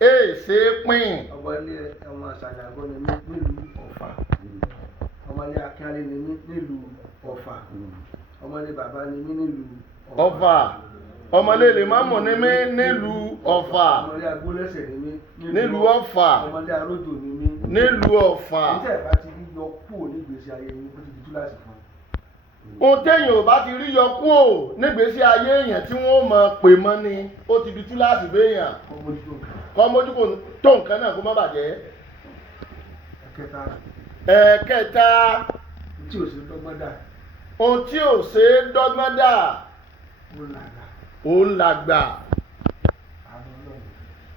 èsè pín. ọmọlé ọmọ àṣàjàgbọ́ ni nílùú Ọ̀fà, ọmọlé akíálé ni nílùú Ọ̀fà, ọmọlé bàbá ni nílùú Ọ̀fà, ọmọlé lèmọ́mù ni mí nílùú Ọ̀fà, ọmọlé agbólẹ́sẹ̀ ni mí nílùú Ọ̀fà, ọmọlé arójò ni mí nílùú Ọ̀fà. níta ẹ̀ bá ti rí yọ kúrò nígbèsí ayé yín ó ti di túláàsì fún ohun téèyàn ò bá ti rí yọ kúrò nígbésí ayé èèyàn tí wọ́n mọ̀ pè mọ́ ni ó ti di túláàsì béèyàn kọ́ mójúkò tó nǹkan náà kó má bàjẹ́. ẹ̀kẹta tí ò sí dọ́gbọ́n dà ohun tí ò ṣe é dọ́gbọ́n dà òun làgbà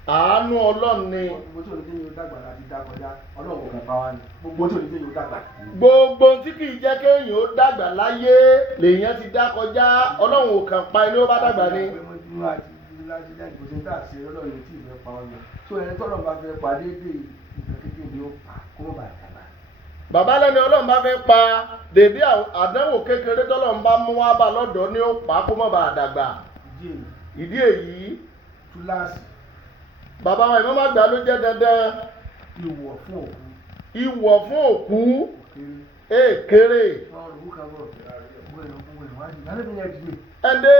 àánú Ọlọ́run ni. gbogbo tí ò ní kí yóò dàgbà láti dá kọjá Ọlọ́run kò kàn pa wá ni gbogbo tí ò ní kí yóò dàgbà. gbogbo tí kì í jẹ́ kéèyàn ó dàgbà láyé lèèyàn ti dá kọjá Ọlọ́run ò kàn pa ẹni ó bá dàgbà ni. bàbá lẹ́ni Ọlọ́run bá fẹ́ pa dèdé àdánwò kékeré tọ́lọ́run bá mú wá bá lọ́dọ̀ ní ó pa kó má bàa dàgbà. ìdí èyí bàbá wa Imam Agba ló jẹ́ dandan ìwọ̀ fún òkú èkéré ẹ̀ndé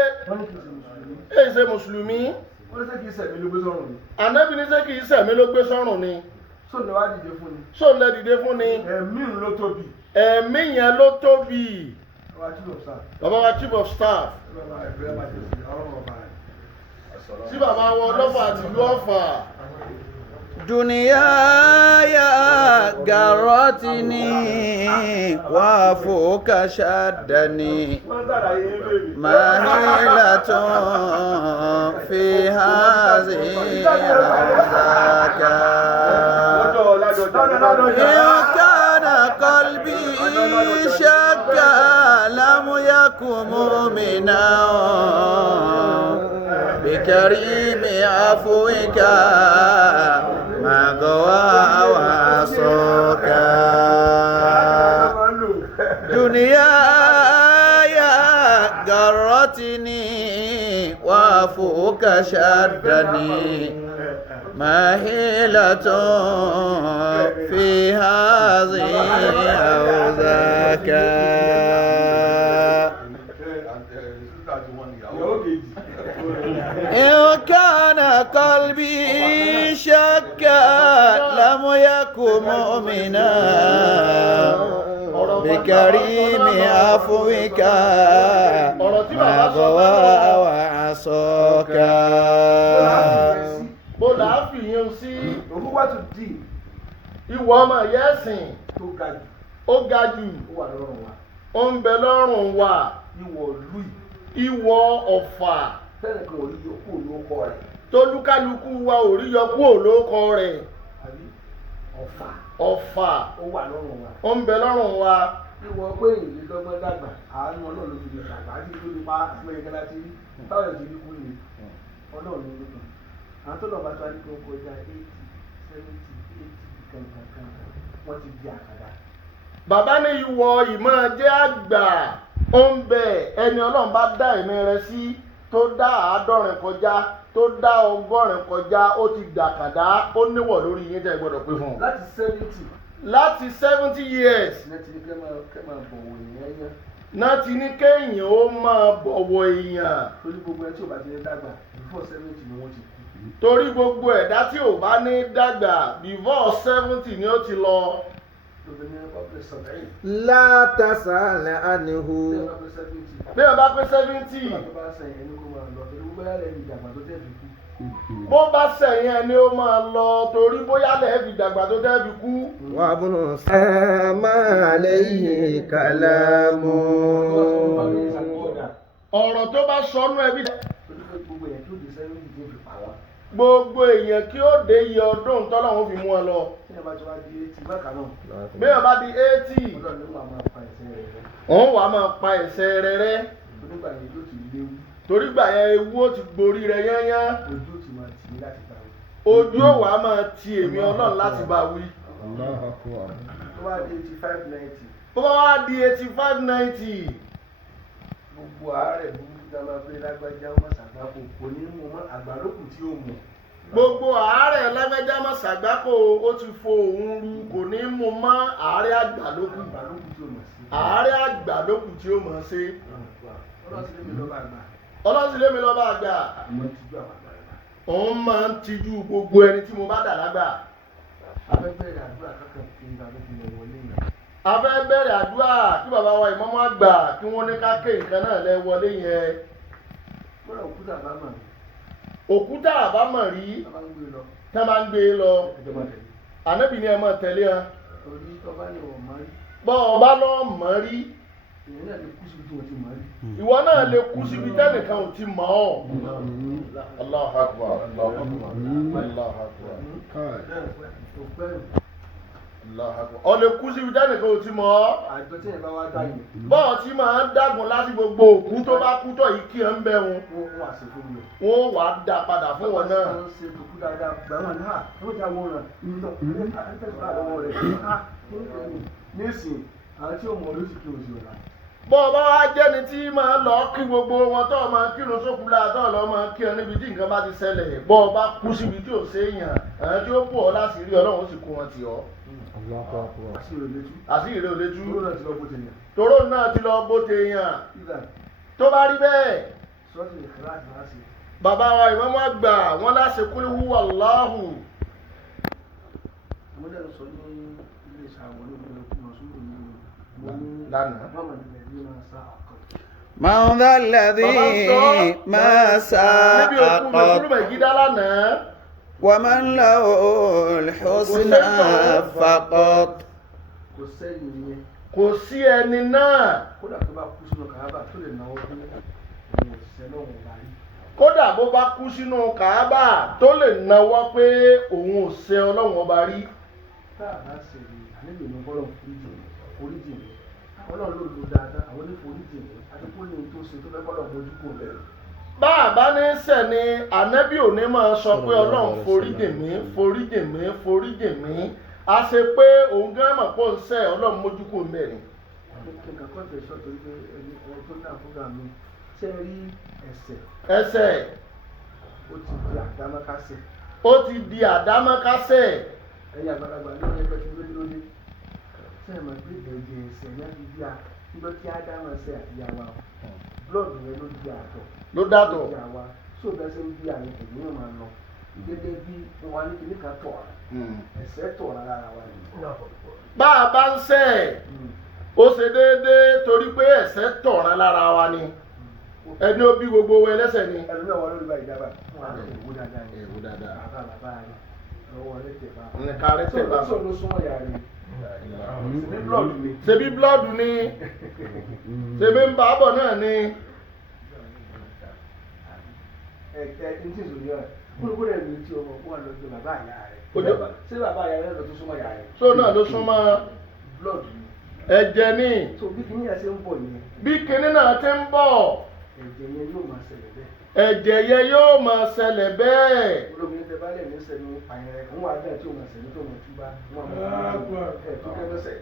èsè mùsùlùmí Ànábì ní ṣé kìí sẹ̀mí ló gbé sọ́rùn ni sóòlẹ̀ dìde fún ni ẹ̀mí yẹn ló tóbi. bàbá wa chief of staff sí bàbá wọn lọ́fà àti ìlú Ọ̀fà. دنياي غرتني وفوق شدني مهيلة في هذه الزكاة إن كان قلبي شكا لم يكن مؤمنا بكريم عفوك مغوى وعصوك دنياي غرتني وفوق شدني مهيلة في هذه أو ذاك إن كان قلبي شكا لم يكن مؤمنا بكريم عفوك مغوى وعصوك. bó là á fìyàn sí ìwọ ọmọ ìyá ẹ̀sìn ó ga jù ó ń bẹ lọ́rùn wa ìwọ Ọ̀fà tolúkálukú wa ò rí yọ kúrò lóko rẹ̀ Ọ̀fà ó ń bẹ lọ́rùn wa. ìwọ pé èyí lọ́gbọ́n dàgbà àánú Ọlọ́run ló fi lè dàgbà á ti tó lè pa àtìmọ́yẹ láti rí táwọn èdè ní kú ni Ọlọ́run ló lókun àwọn tó lọ bá tó a ní kí wọ́n kọjá 80 kankan wọ́n ti di àkàdá. bàbá ní ìwọ ìmọ̀ jẹ́ àgbà ó ń bẹ ẹni Ọlọ́run bá dá ẹ̀mí rẹ̀ sí tó dá 100 kọjá tó dá 100 kọjá ó ti dàkàdá ó níwọ̀ lórí yín tẹ́ gbọ́dọ̀ pé fún un. láti 70 years. náà ti ní kéèyàn ó máa bọ̀wọ̀ èèyàn. torí gbogbo ẹ tí ò bá ti ní dàgbà before 70 ni wọ́n ti kú. torí gbogbo ẹ̀dá tí ò bá ní dàgbà before 70 ni ó ti lọ. látàsálẹ̀ ànihu. bí ẹ bá pé 70. bó bá sẹ̀yìn ẹni ó máa lọ torí bóyá lẹ́ẹ̀bì dàgbà tó tẹ́ẹ̀bì kú. wà bùnú sàmà lẹ́yìn kàlámù. ọ̀rọ̀ tó bá sọnù ẹbí. gbogbo èèyàn kí ó dé iye ọdún tọ́lọ́run fi mú ọ lọ. bí ẹ bá di 80. òun wà máa pa ẹ̀ṣẹ̀ rẹ̀ rẹ́. torí gbà yẹn ewu ó ti gborí rẹ̀ yányán. ojú ò wá máa ti èmi Ọlọ́run láti bá wí. tó bá wá di 85-90. gbogbo àárẹ̀ burúkú tá a máa pè lágbájá ó má ṣàgbákò kò ní mú mọ́ àgbàlókù tí ó mú gbogbo àárẹ̀ lágbájá má ṣàgbákò ó ti fo òun ru kò ní mú mọ́ àárẹ̀ àgbà lókù àárẹ̀ àgbà lókù tí ó mọ̀ ṣe. ọlọ́sílẹ̀mí lọ́ba àgbà òun máa ń tijú gbogbo ẹni tí mo bá dà lágbà. a fẹ́ bẹ̀rẹ̀ àdúrà kí bàbá wa ìmáàmù àgbà kí wọ́n ní ká ké nǹkan náà lẹ wọlé yẹn. òkúta àbámọ̀ rí tá máa ń gbé e lọ ànábì ni ẹ máa tẹ̀lé ẹ. bọ́ ọ bá lọ mọ̀ rí ìwọ náà lè kú síbi tẹ́nìkan ò ti mọ̀ ọ́. Allahu Akbar, Allahu Akbar, Allahu Akbar. Ọ lè kú síbi tẹ́nìkan ò ti mọ̀ ọ́. bọ́ọ̀ tí máa ń dàgùn láti gbogbo òkú tó bá kú tọ̀ yìí kí ẹ ń bẹ̀ wọn. wọ́n wà á dá padà fún wọn náà. bọ́ ọ bá wá jẹ́ni tí máa lọ kí gbogbo wọn tó máa kírun sókúlà tó lọ máa kí ọ níbi tí nǹkan bá ti ṣẹlẹ̀ bọ́ ọ bá kú síbi tí ò séèyàn àwọn tí ó pọ̀ ọ́ láti rí ọlọ́run ó sì kó wọn tì ọ́. àṣírí rẹ̀ ò lè tú toró náà ti lọ bó te yàn tó bá rí bẹ́ẹ̀. bàbá wa ìmáàmù àgbà wọn láṣẹ kúlẹ̀ hu wàláhù. من ذا الذي ما ساقط ومن له الحسنى فقط. kò sí ẹni náà kódà bó bá kú sínú kàábà tó lè náwó pé òun ò ṣe ọlọ́run ọba rí. Ọlọ́run ló lo dáadáa àwọn oníforíjì ní àdúgbò ní tó ṣe tó fẹ́ kọ́ lọ́ọ́ mójú kò bẹ̀rẹ̀. bá a bá ní sẹ̀ ni ànábì òní máa sọ pé ọlọ́run foríjì mí foríjì mí foríjì mí a ṣe pé òun gán mọ̀ pé òun sẹ̀ ọlọ́run mójú kò bẹ̀rẹ̀. kẹ̀kẹ́ kan tẹ̀ sọ torí pé ẹni tó ní àfúgà mi ṣe rí ẹsẹ̀ ó ti di àdámọ́kásẹ̀. ó ti di àdámọ́kásẹ̀. ẹ̀yin àgbàlagbà ló ń ẹgbẹ́ tí ló lóde sẹ́yìn máa gbé ìbẹ̀jẹ̀ ẹ̀sẹ̀ yẹn ti di à nígbà tí ádámọ̀ ṣe àtìyàwó blood yẹn ló di àtọ̀ ló dàtọ̀ ìyàwó so bẹ́ẹ̀ ṣe ń bí àwọn èmi yóò máa lọ gẹ́gẹ́ bí wọn ní kíní kan tọ̀ ẹ̀sẹ̀ tọ̀ lára wa ni. bá a bá ń sẹ́ ó ṣe déédéé torí pé ẹ̀sẹ̀ tọ̀ lára wa ni ẹni ó bí gbogbo ẹlẹ́sẹ̀ ni. ẹni náà wọ́n lórí bá ìjábà fún àwọn èèwọ̀ dáadáa èèwọ̀ dáadáa bàbá rẹ̀ lọ́wọ́ rẹ̀ tẹ̀ bá. nìkan rẹ̀ tẹ̀ bá. sọ̀rọ̀ ló súnmọ́ yàrá rẹ̀. ṣebí blọọdù ni ṣebí ń bá bọ̀ náà ni. ṣé bàbá àyà rẹ lọ tó súnmọ́ yàrá rẹ. so náà ló súnmọ́ blọọdù ni. ẹ̀jẹ̀ ni. so bí kinní yẹn ṣe ń bọ̀ yẹn. bí kinní náà ti ń bọ̀. ẹ̀jẹ̀ yẹn yóò máa ṣẹlẹ̀ bẹ́ẹ̀. ẹ̀jẹ̀ yẹn yóò máa ṣẹlẹ̀ bẹ́ẹ̀. olómi tẹ bá lẹ̀ ní sẹ́nu àyẹ̀rẹ̀ ń wà bẹ́ẹ̀ tí ó máa ṣẹlẹ̀ tó máa túbá wọn máa tó kẹ́lẹ́sẹ̀.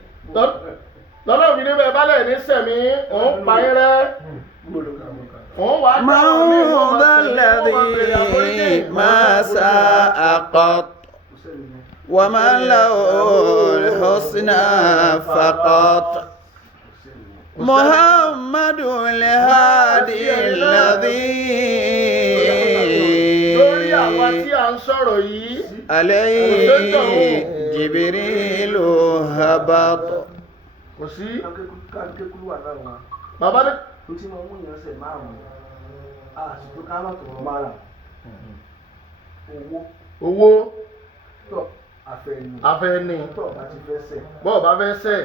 lọ́nà òbí níbẹ̀ bá lẹ̀ ní sẹ̀mí òun pààyẹ́rẹ́. òun wà á dá àwọn míì wọ́n máa ṣẹlẹ̀ ما ساقط ومن له الحسنى فقط. محمد الهادي الذي عليه جبريل هبط. kò sí bàbá ní. n tí mo mú yẹn ṣe márùn-ún àṣìkò ká má tọrọ mára owó tó afẹ́ni bọ́ọ̀ bá fẹ́ sẹ̀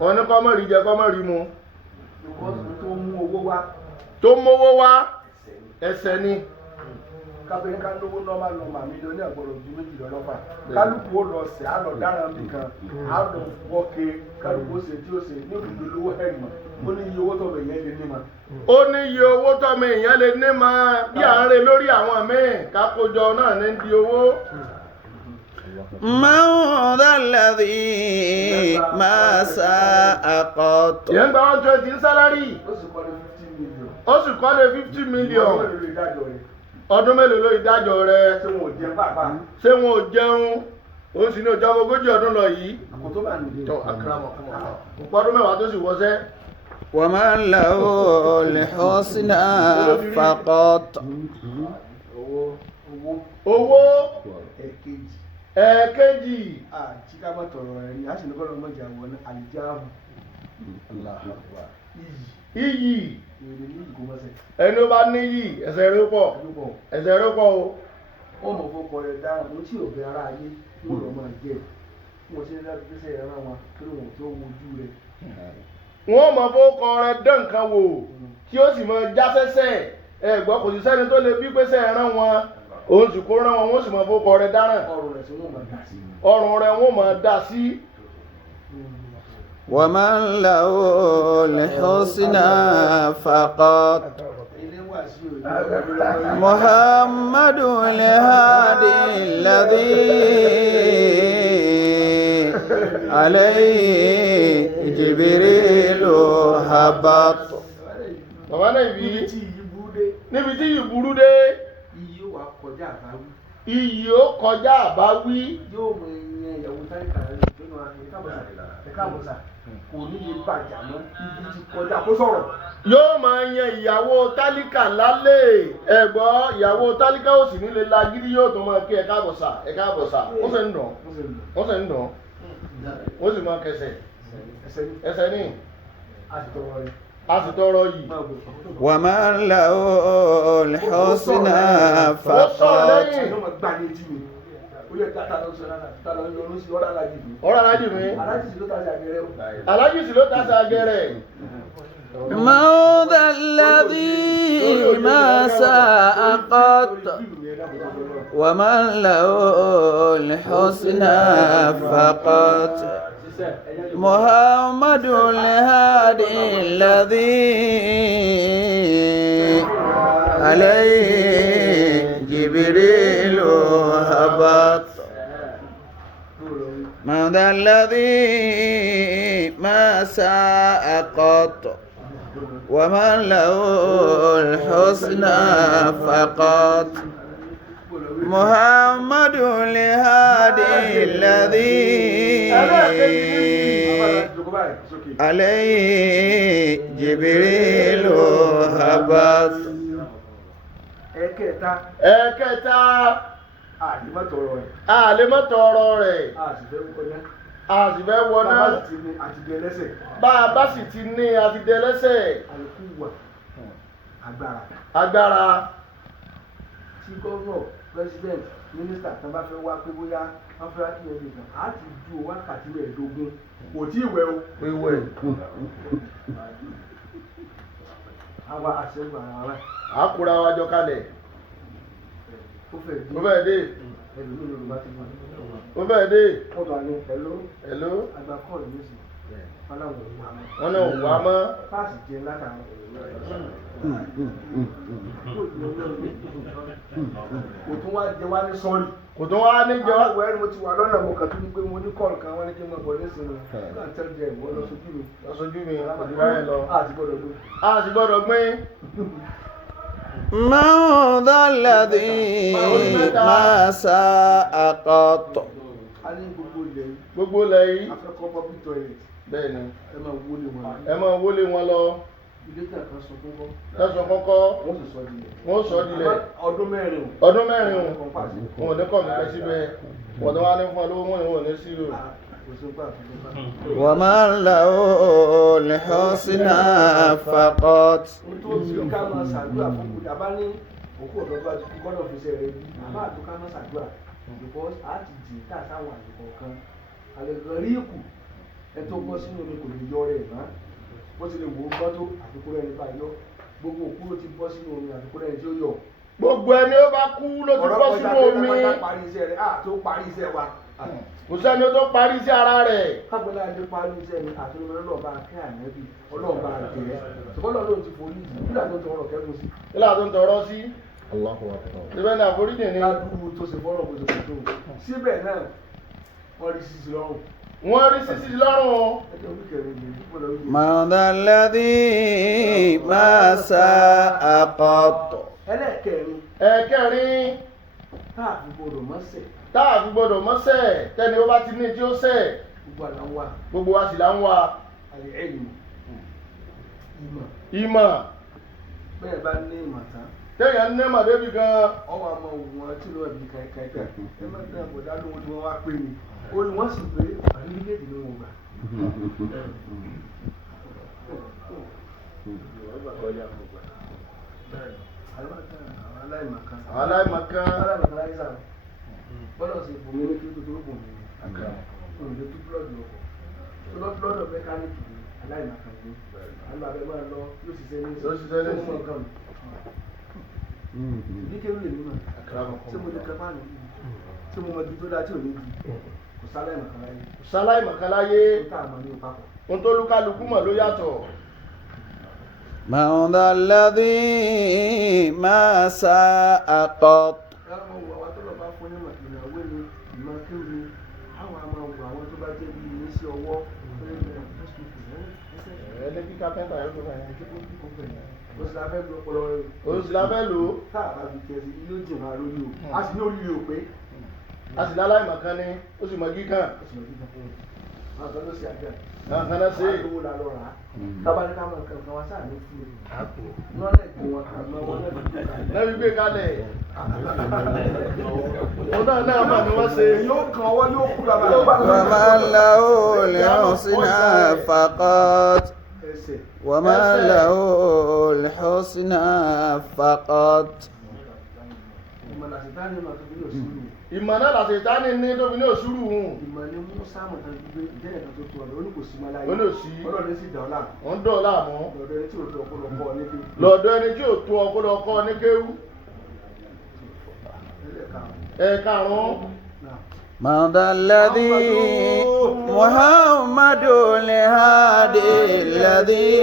wọ́n ní kọ́mọ̀ rí jẹ kọ́mọ̀ rí mu tó mówó wá ẹsẹ̀ ni. kábíyèsí ká lówó nọ́mà mílíọ̀nù àgbọ̀rọ̀ ju méjì lọ́lọ́fà kálukú ó lọ sẹ̀ á lọ dára nìkan á lọ wọ́ọ̀kẹ́ kálukú ó ṣe tí ó ṣe ní òdòdó lówó ẹ̀gbọ́n ó ní iye owó tọ́mọ èèyàn lè ní ma. ó ní iye owó tọ́mọ èèyàn lè ní ma bí à ń re lórí àwọn míì kákójọ náà ní di owó. من ذا الذي ما ساقط. yẹn gba 120 sálárì ó sì kọ́lé 50 million. ọdún mélòó ló ìdájọ́ rẹ ṣé wọn ò jẹun pàápàá ṣé wọn ò jẹun ó sì ní ọjọ́ ogójì ọdún lọ yìí àkótó bá nìyí tó akérèmọ fún wa òpó ọdún mẹ́wàá tó sì wọṣẹ́ ومن له الحسنى فقط owó ẹ̀kejì ẹ̀ẹ̀kejì àti ká bá tọrọ ẹ̀ ní àṣìlẹ̀ kọ́ lọ́mọ ìjà wọn àlìjáàmù iyì èrè ní ìgbọ́mọ̀sẹ̀ ẹni ó bá níyì ẹsẹ̀ rẹ̀ pọ̀ ẹsẹ̀ rẹ̀ pọ̀ o wọ́n mọ̀ fún ọkọ̀ rẹ̀ dáhùn mo tí ò bẹ ara ayé wọ́n lọ́ máa jẹ́ wọ́n ṣe ń dá pẹ́sẹ́ ẹ̀rọ wọn kí ló wọ́n tó wojú rẹ̀ wọ́n mọ̀ fọ́kọ rẹ̀ dán nǹkan wò tí ó sì mọ jásẹ́sẹ́ ẹ̀gbọ́n kò sí sẹ́ni tó lè bí pẹ́sẹ́ ẹ̀rán wọn òun sì kó rán wọn wọ́n sì mọ fọ́kọ rẹ̀ dáràn ọrùn rẹ̀ sí wọ́n máa dà sí ọrùn rẹ̀ wọ́n mọ̀ dá sí. ومن له الحسنى فقط محمد الهادي الذي عليه جبريل هبط. bàbá náà ibi níbi tí yìí burú dé iyì ó wà kọjá àbáwí iyì ó kọjá àbáwí yóò mọ ẹyìn ìyàwó táyìkà rẹ̀ nínú ẹ̀ka kò ní lè bàjá mọ́ ibi tí kọjá kó sọ̀rọ̀. yóò máa yan ìyàwó tálíkà lálẹ́ ẹ̀gbọ́ ìyàwó tálíkà ó sì nílé lagídí yóò tó máa kí ẹ̀ka àbọ̀sà ó sì ń dùn ó sì máa kẹsẹ̀ ẹsẹ̀ ní a sì tọrọ yìí. ومن له الحسنى فقط. ọ̀rọ̀ alájì mi alájì sì ló tàṣà gẹ̀rẹ̀. من ذا الذي ما سأقط ومن له الحسنى فقط محمد الهادي الذي عليه جبريل هبط من ذا الذي ما سأقط ومن له الحسنى فقط محمد الهادي الذي عليه جبريل هبط. ẹ̀kẹta àlèmọ́tọ̀ọ̀rọ̀ rẹ̀ àṣìfẹ́ wọná bá a bá sì ti ní àti dẹlẹ́sẹ̀ agbára tí gọ́ọ̀nà president minister tán bá fẹ́ wá pé bóyá wọ́n fẹ́ kí ẹni kan á ti ju wákàtí mẹ́ẹ̀ẹ́dógún kò tí ì wẹ̀ o. wíwẹ̀ àwa àṣẹwò ara wa. àkúra wa jọ kalẹ̀ ó fẹ́ dé ẹlòmíì ló bá ti mọ̀ ó fẹ́ dé wọ́n bá ní hello àgbà kọ́ọ̀lù nísìn wọn náà wọ̀ wá mọ́. wọn náà wà mọ́. páàsì jẹ látara kò tún wá jẹ wá ní sọ́ọ̀lì. kò tún wá ní jọ. àwọn ẹ̀rọ mo ti wà lọ́nà mo kàn tún ní pé mo ní kọ́ọ̀lù kan wọ́n ní kí n máa bọ̀ nísìnyí náà tẹ́lẹ̀ jẹ́ ìwọ lọ́sọ̀jú mi. lọ́sọ̀jú mi kò ti báyẹn lọ. a ti gbọ́dọ̀ gbé. a sì gbọ́dọ̀ gbé. من ذا الذي ما سأقط. a ní gbogbo ilẹ̀ yìí. afẹ́kọ́ public toilet. bẹ́ẹ̀ni. ẹ máa wọlé wọn lọ. ilé tí a kan sọ fún kọ́. lọ́sọ̀ kọ́kọ́. wọ́n sọ dilẹ̀. ọdún mẹ́rin o. wọn ò ní kọ́ mi pẹ́ síbẹ̀. wọ́n tó wá ní fún ọ lówó wọn ò ní sílò. ومن له الحسنى فقط. nítorí ká máa ṣàdúrà fún kùdà bá ní òkú ọ̀dọ́ bá ti kú gbọ́dọ̀ fi ṣe rẹ̀ bí àbá àtúkà máa ṣàdúrà because a ti jì ká sáwọn àdúgbò kan àlejò rí ìkù ẹ tó bọ́ sínú omi kò lè yọ rẹ̀ mọ́ bó ti lè wò ó gbọ́ tó àfikún rẹ̀ nípa yọ gbogbo òkú ló ti bọ́ sínú omi àfikún rẹ̀ tí ó yọ. gbogbo ẹni ó bá kú ló ti bọ́ sínú omi. ọ̀rọ̀ parí iṣẹ́ rẹ̀ tó parí iṣẹ́ wa. kò sẹ́ni tó parí iṣẹ́ ara rẹ̀. kápẹ́lá ẹni parí iṣẹ́ ni àti ọlọ́ọ̀bá kí ànẹ́bí ọlọ́ọ̀bá jẹ́ ṣùgbọ́n lọ́ọ̀ ló ti forí jì nígbà tó ń tọrọ kẹ́kọ̀ọ́ sí. nígbà tó ń tọrọ sí. síbẹ̀ náà àforíjì ni. ládùúgbò tó ṣe fọ́rọ̀ kò ṣe tó síbẹ̀ náà wọ́n rí sísí lọ́rùn. wọ́n rí sísí lọ́rùn. من ذا الذي ما سأقط. ẹ̀kẹrin tá a fi gbọdọ̀ mọ́sẹ̀ tá a fi gbọdọ̀ mọ́sẹ̀ tẹ́ni ó bá ti ní tí ó ṣẹ̀ gbogbo àlá ń wà gbogbo wa sì là ń wá àlẹ́ ẹ̀yìn ìmọ̀ bẹ́ẹ̀ bá ní ìmọ̀ tán téèyàn ní mọ̀ débi gan ọwọ́ àmọ́ òun tí ló ẹ̀bí kẹ̀kẹ́ ẹ má dé àbọ̀dá lówó tí wọ́n wá pè mí ó ní wọ́n sì pé àrídíkéèdì ló wọ̀ gbà. aláìmọ̀kan láyé sàn bọ́lá ṣe bùnmi ní kí n tó tó bùnmi òun lè tú búlọ́ọ̀dù ọkọ̀ lọ́dọ̀ mẹkáníìkì aláìmọ̀kan ní àlọ́ abẹ́ máa lọ yóò ṣiṣẹ́ ní nǹkan ní kéwù lè nínú ṣé mo lè kẹfà ní ṣé mo mọ ibi tó dá tí ò ní di kò sáláìmọ̀kan láyé ó tà mọ́ ní òpapọ̀. ohun tó lúkálukú mọ̀ ló yàtọ̀. من ذا الذي ما ساء قط àwọn àwọn tó lọ bá fún ní ìnáwó ni ìmọ̀ kéwù ni àwọn àmọ́ àwọn tó bá jẹ́ bí iṣẹ́ ọwọ́ ẹni bí kápẹ́ntà yóò tó fẹ́ òsìláfẹ́ lò táà bá fi tẹ̀sí yóò jìn máa lórí o a sì ní olè ò pé a sì láláìmọ̀kan ní ó sì mọ̀ kíkàn àwọn kan ló ṣe àjẹ́ náà kan náà sí owó la lọ rà á tábàní ká mọ̀ nǹkan kan wá sáà ní fún mi lọ́lẹ̀ tí wọn àmọ́ wọn náà fi gbé kalẹ̀. lẹ́bi gbé kalẹ̀ òun náà mà ni wọ́n ṣe yóò kan ọwọ́ yóò kú bàbá ومن له الحسنى فقط ẹsẹ̀ ومن له الحسنى فقط ìmọ̀lá sìtáni máa tó fi ní òṣùlù ìmọ̀ náà làṣẹ ìtaní ní tóbi ní òṣùrù hùn ìmọ̀ ni mú sáàmù tán gbé ìjẹ́ ẹ̀ka tó tó ọ̀dọ̀ oníkòsí máa láyé olóòsì ọlọ́run sì dà ọ́ láàmú wọ́n dọ̀ láàmú lọ́dọ̀ ẹni tí ò tó ọpọlọpọ níbi lọ́dọ̀ ẹni tí ò tó ọpọlọ kọ́ ní kéwú ẹ̀karùn-ún من ذا الذي محمد الهادي الذي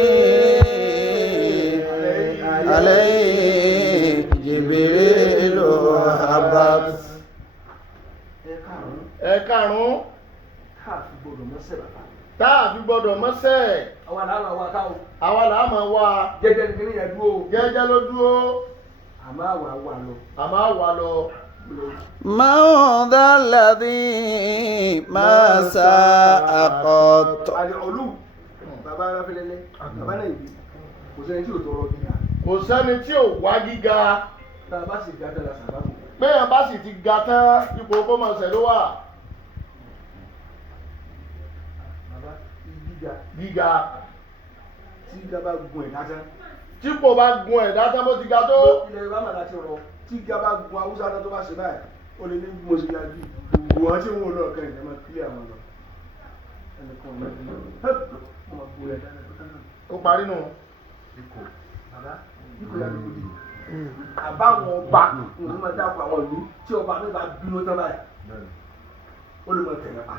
عليه جبريل هبط ẹ̀karùn-ún káàfi gbọdọ̀ mọ́sẹ̀ bàbá tá a fi gbọdọ̀ mọ́sẹ̀ àwọn àlàáfà wa káwọn àwa là á máa wá jẹjẹ ní kíní yẹn dúró jẹ́jẹ́ ló dúró àmọ́ àwa wà lọ àmọ́ àwa lọ. من ذا الذي ما ساء قط àlè ọlù bàbá aráfẹ́lẹ́lẹ́ bàbá náà ìbí kò sẹ́ni tí ò tọrọ gíga kò sẹ́ni tí ò wá gíga tá a bá sì gbà tẹ́lá sàbábù péyàn bá sì ti ga tán ipò kó mọ̀ ṣẹ̀ ló wà bàbá gíga gíga tí gíga bá gun ẹ̀ lásán tí kò bá gun ẹ̀dá tán bó ti ga tó ilẹ̀ Yorùbá màdá ti rọ tí gíga bá gun Haúsá tán tó bá ṣe báyìí ó lè ní mo ṣe ya jù gbogbo wọn tí wọn ò lọ ọ̀kan ìjọba máa kílẹ̀ àwọn lọ ẹnìkan ọ̀nà ìlú ọmọ gbogbo rẹ̀ dáná tó tán náà. ó parí nù. Ikọ̀ bàbá ikọ̀ yà ló di àbáwọn ọba òun máa dákọ̀ àwọn ìlú tí ọba mi bá bínú tán báyìí ó lè mọ tẹ̀lé pa.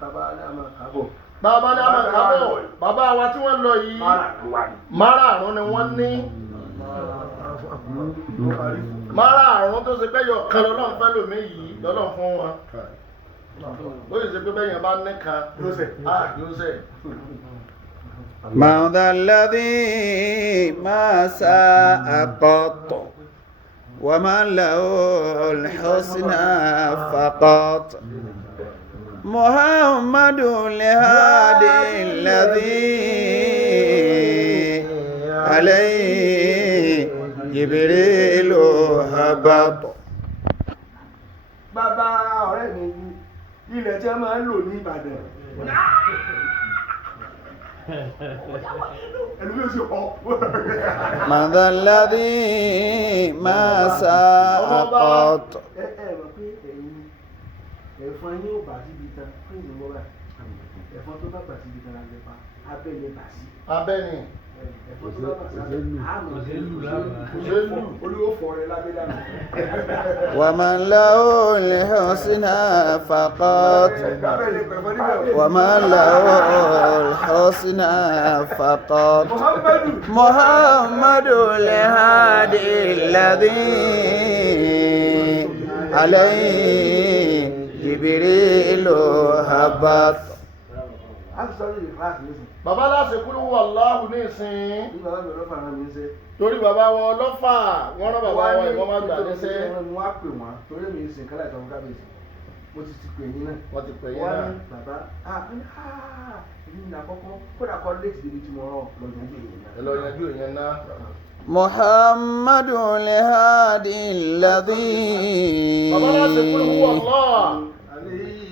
Bàbá ní àmà kábọ̀. bàbá ní àmà kábọ̀ bàbá wa tí wọ́n lọ yìí márààrún ni wọ́n ní márààrún tó ṣe pé yọ kan lọ́lọ́run fẹ́ lòmí yìí lọ́lọ́run fún wọn ó sì ṣe pé bẹ́yẹn bá nìkan yóò ṣe. من ذا الذي ما ساء قط ومن له الحسنى فقط محمد الهادي الذي عليه جبريل هبط. Bàbá ọ̀rẹ́ mi ilẹ̀ tí a máa ń lò ní Ìbàdàn. من ذا الذي ما ساء قط. Mọ̀ pé ẹ̀yin ẹ̀fọn yóò bá síbi tán fún ìdúró rẹ̀. Ẹ̀fọn tó bá gbà síbi tán la lè pa abẹ́lẹ̀ bà sí. abẹ́ni Ẹ̀fọn tó bá gbà síbi tán àmọ̀ olówó fọ̀ rẹ̀ lábẹ́ dànù. ومن له الحسنى فقط ومن له الحسنى فقط محمد الهادي الذي عليه جبريل هبط. A sọ́ọ́lì ní kíláàsì nísìn. bàbá láti kúrú wọ láhùn ní ìsìn. ní bàbá mi ọlọ́fà náà mi ń ṣe. torí bàbá wọn ọlọ́fà wọ́n rán bàbá wọn Imam Agba níṣẹ́. wọ́n á pè wọ́n torí mi ń sìn kálá ìtọ́jú kábíyèsí. mo ti pè yín náà. wọ́n ti pè yín náà. wọ́n ní bàbá èmi ní àkọ́kọ́ kódà kọ́ léètì débi tí mo rán lọ́jọ́ yanjú ìyẹn náà. محمد الهادي الذي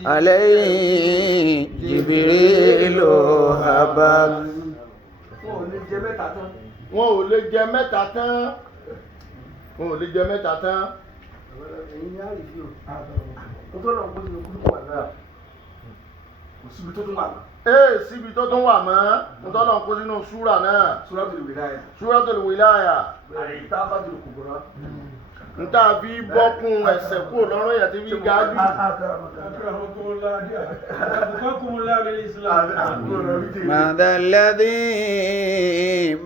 عليه جبريل هبط. wọn ò lè jẹ mẹ́ta tán. wọn ò lè jẹ mẹ́ta tán. ẹ̀yin ní àrí fi o mo tó lọ kó sínú kúrúkú wà náà kò síbi tó tún wà mọ́. síbi tó tún wà mọ́ mo tọ́ lọ kó sínú súrà náà. Suratul Wilaya. Suratul Wilaya. àyíká bá ti kò gbọ́dọ̀. nta fi bọ́kùn ẹsẹ̀ kúrò lọ́rùn yẹn tí fi gáájú. ماذا الذي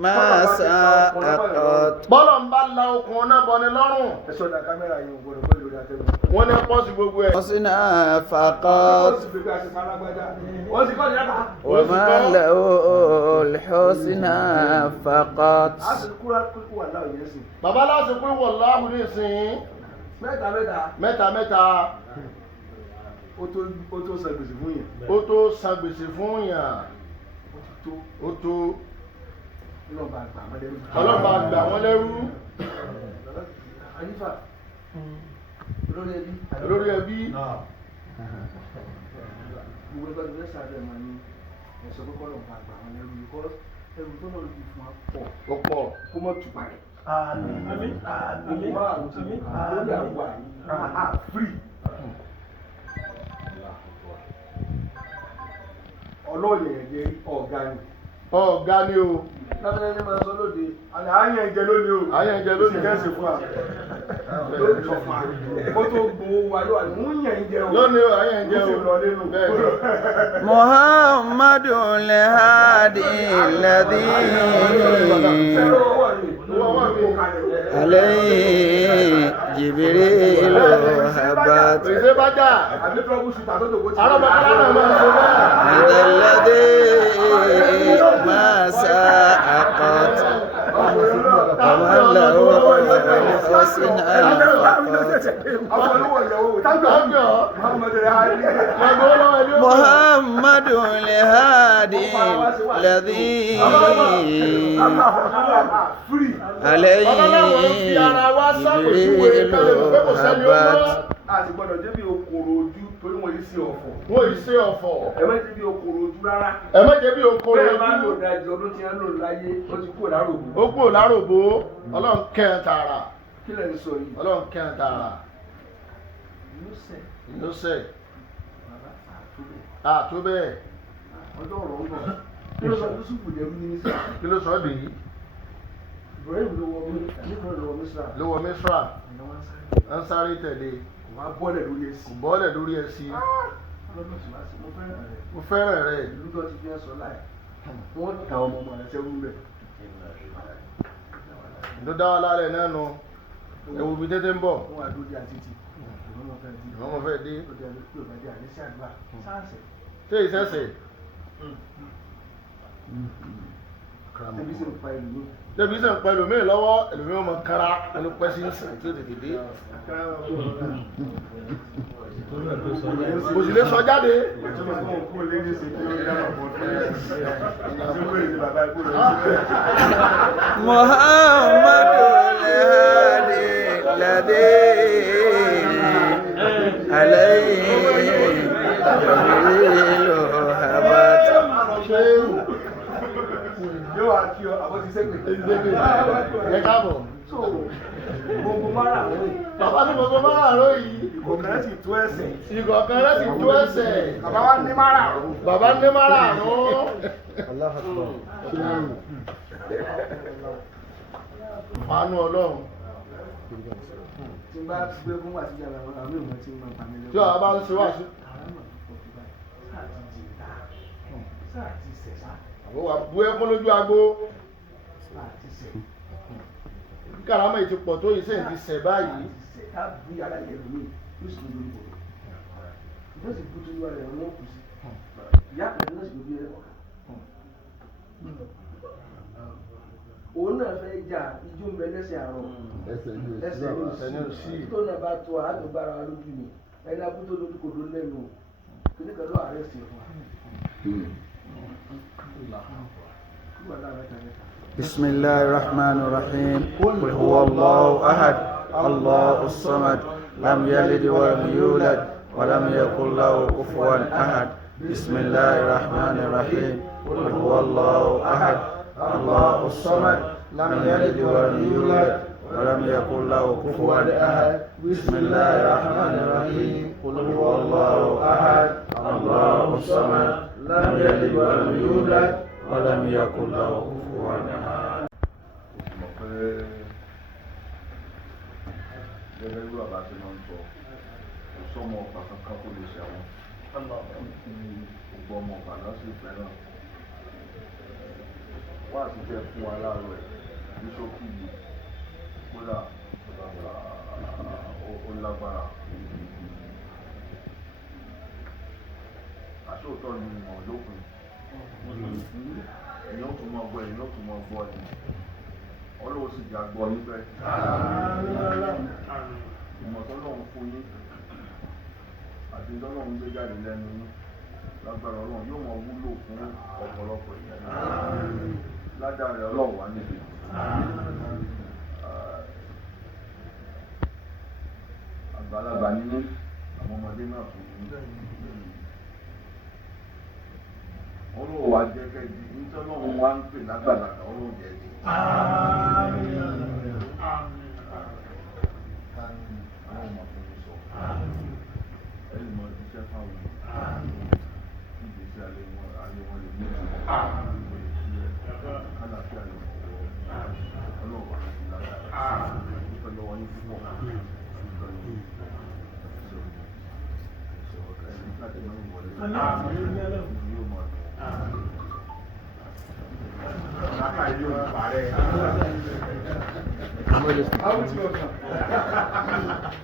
ما سأقط. bọ́lọ̀ ń bá la okùn náà bọ́ ni lọ́rùn. ẹ sọ da kámẹ́rà yìí ò gbọ́dọ̀ pẹ̀lú orí atẹ́gùn. wọ́n ní pọ́sì gbogbo ẹ̀. حسنا فقط وما له الحسنى فقط. bàbá láti kúrò wọ̀ láhùn ní ìsìn. mẹ́ta mẹ́ta. ó tó san gbèsè fún yẹn. ó tó san gbèsè fún yàn. ó tó. ọlọ́ba àgbà wọn lẹ́rú. olórí ẹbí. gbogbo ẹgbẹ́ tó fẹ́ sáré ẹ̀ máa ní ẹ̀sọ́ kọ́kọ́ lọ́wọ́ bá gbà wọn lẹ́rú yìí ẹrù tó náà lè fún wa pọ̀. ó pọ̀. kó mọ̀ tù parẹ́. Àmín. gbogbo máa ń tún lórí àwọ̀ àyè free. ọlọ́ọ̀lẹ̀ ẹ̀jẹ̀ ọ̀gá ni. ọ̀gá ni o. lábẹ́rẹ́ ní máa sọ lóde àyàn ẹ̀jẹ̀ lónìí o. àyàn ẹ̀jẹ̀ lónìí. kẹ́sì fún wa. lórí sọ fún wa. kó tó gbowó wa ló wà ní mú yẹn ń jẹun. lónìí o àyàn ẹ̀jẹ̀ o. ó sì lọ nínú. محمد الهادي الذي عليه جبريل هبط. هذا الذي ما سأقط ومن له الحسنى محمد الهادي الذي عليه جبريل هبط. àti gbọ́dọ̀ jẹ́ bí okòrò ojú torí wọ́n yìí sí ọ̀fọ̀. wọ́n yìí sí ọ̀fọ̀. ẹ má jẹ́ bí okòrò ojú rárá. ẹ má jẹ́ bí okòrò ojú. bẹ́ẹ̀ máa lò dájú ọdún tí wọ́n lò láyé ó ti kúrò láròbó. ó kúrò láròbó ọlọ́run kẹ́hìn tààrà. kí lẹ́yìn sọ yìí. ọlọ́run kẹ́hìn tààrà. ló sẹ̀. àtó bẹ́ẹ̀. ọjọ́ ọ̀rọ̀ ń bọ̀. kí ló sọ Yusufu dẹ̀rú ní Mísírà. kí ló sọ ọ́ dèyí. Ibrahim ló wọ Mísírà. ló wọ Mísírà. ń sáré tẹ̀lé. wọ́n á bọ́lẹ̀ lórí ẹsì. kò bọ́lẹ̀ lórí ẹsì. mo fẹ́ràn rẹ̀. ìlú tó ti fi ẹ sọ láì. wọ́n ta ọmọ rẹ̀ sẹ́wọ́n bẹ̀. ló dá wa lálẹ́ náà nù. ewu mi tètè ń bọ̀. wọ́n wá dúró dé àtìtì. ìwọ́n mo fẹ́ dé. ṣé ìṣẹ̀ṣẹ̀. tẹ̀bí sì ń pa ìlú mi. tẹ̀bí sì ń pa ẹlòmíì lọ́wọ́ ẹlòmíì ọmọ kára ẹni pẹ́ sí ìsìn tí ó tètè dé. kò sì lè sọ jáde. محمد الهادي الذي عليه جبريل هبط. yóò wá kí ọ àwọn ti sẹ́gbẹ̀ẹ́. ẹ káàbọ̀. gbogbo márùn-ún yìí. bàbá ní gbogbo márùn-ún yìí. ìkọ̀kan sì tó ẹsẹ̀. ìkọ̀kan rẹ̀ sì tó ẹsẹ̀. bàbá wa ní márùn-ún. bàbá ní márùn-ún. àánú ọlọ́run. tí n bá gbé fún wàásù jà làwọn àmì ìmọ̀ tí n máa pa mí lẹ́wọ̀n. tí ọ̀rọ̀ bá ń ṣe wá sí. àbúwà bú ẹkún lójú agbó. káràmà yìí ti pọ̀ tó yìí sẹ́yìn ti sẹ̀ báyìí. ìyá pẹ̀lú náà sì ló bí ẹ òun náà fẹ́ jà ijó ń bẹ lẹ́sẹ̀ àrùn ẹsẹ̀ ní òsì tó náà bá tó àádọ́gbára wa lójú ni ẹni abúlé lójú kò ló lẹ́nu kíní kan ló àárẹ̀ sí fún بسم الله الرحمن الرحيم قل هو الله أحد الله الصمد لم يلد ولم يولد ولم يكن له كفوا أحد بسم الله الرحمن الرحيم قل هو الله أحد الله الصمد لم يلد ولم يولد ولم يكن له كفوا أحد بسم الله الرحمن الرحيم قل هو الله أحد الله الصمد لم يلد ولم يولد ولم يكن له كفوا أحد. Gẹ́gẹ́ bí bàbá ti máa ń sọ, kò sọ́mọ ọ̀pá kankan tó lè ṣe àwọn. Gbogbo ọmọ ọ̀pá náà sì fẹ́ràn. Wá àti jẹ́ fún wa láàárọ̀ ẹ̀ ní ṣókí yìí. Kódà ó lágbára. Àṣòótọ́ ni ìmọ̀ lópin. Ẹ̀yin ó tún mọ gbọ́, ẹ̀yin ó tún mọ gbọ́ ni. Ọlọ́wọ́ sì jà gbọ́ níbẹ̀. Ìmọ̀ tó lọ́run fún yín àti tọ́lọ́run gbé jáde lẹ́nu yín lágbára Ọlọ́run yóò mọ wúlò fún ọ̀pọ̀lọpọ̀ ìyẹn. Ládàá rẹ̀ Ọlọ́run wà níbi. Àgbàlagbà nínú àwọn ọmọdé náà fún yín. Ọlọ́run wà jẹ́ kẹ́ẹ̀dì nítorí Ọlọ́run wá ń pè lágbàlagbà Ọlọ́run jẹ́ ẹ̀dì. How would you